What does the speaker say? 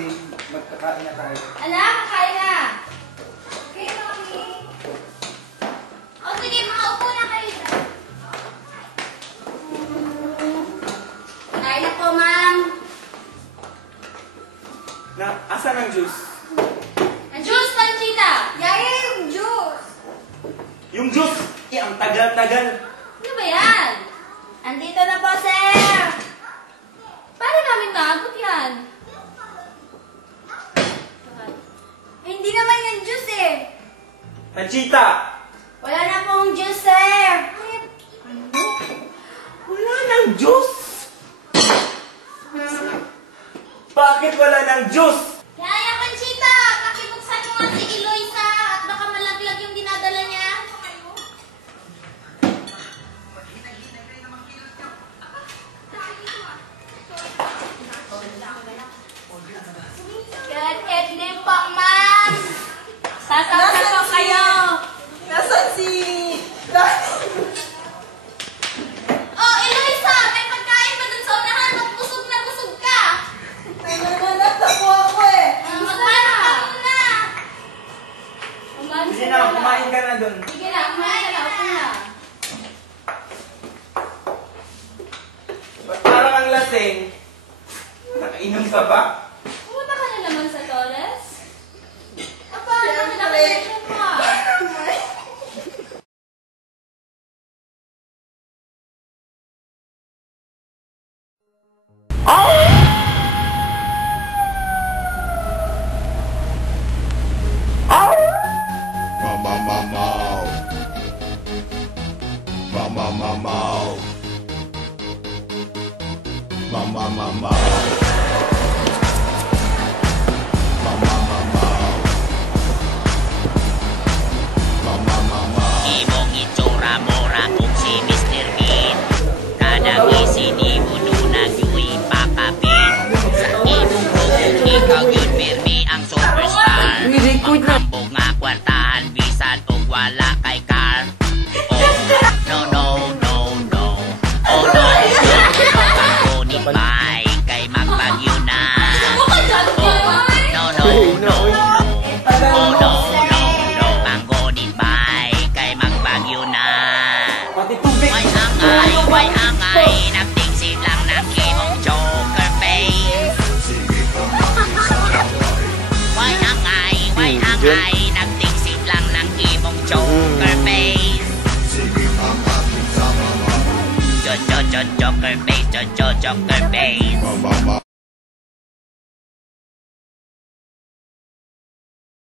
din. Magkakain na tayo. Anak, kakain na! Okay, Mami. O sige, makaupo na kayo. Kain na po, Ma'am. Asan ang juice? Ang juice, Panchita! Yaya yung juice! Yung juice! Ang tagal-tagal. Ano ba yan? Andito na po, sir! Paano namin maabot yan? Hindi naman yung juice eh. Panchita! Wala na pong juice, sir. Ano? Wala nang juice? Bakit wala nang juice? Yaya, Panchita! Pakibuksan mo nga si Eloisa at baka malaglag yung dinadala niya. Good evening po, ma'am. Sasakta po kayo. Nasaan si... Oh, Eloisa! May pagkain ba dun sa unahan? Busog na busog ka. Nanananak na po ako eh. Magmana ka muna. Sige na, kumain ka na dun. Sige na, kumain na. Upo na. Ba't parang ang lasing? Nakainom ka ba? Pumunta ka na naman sa Torres? Apa, ano pinaka-mention mo? Imong itsura mora kung si Mr. Bean. Kada isinibo doon nagyuwi pakapin. Sa imong kung ikaw yun pirmi ang superstar. Maghambog nga kwartahan bisan o wala kay car. Oh, no, no, no, no. Oh, no, no, no. Panggunit bay kay magbagyo na. Oh, no, no, no, no. Oh, no, no, no. Panggunit bay kay magbagyo na. Pati tubig! Way angay, nagtingsid lang ng imong joker face. Way angay, nagtingsid lang ng imong joker face. Joker face, joker face.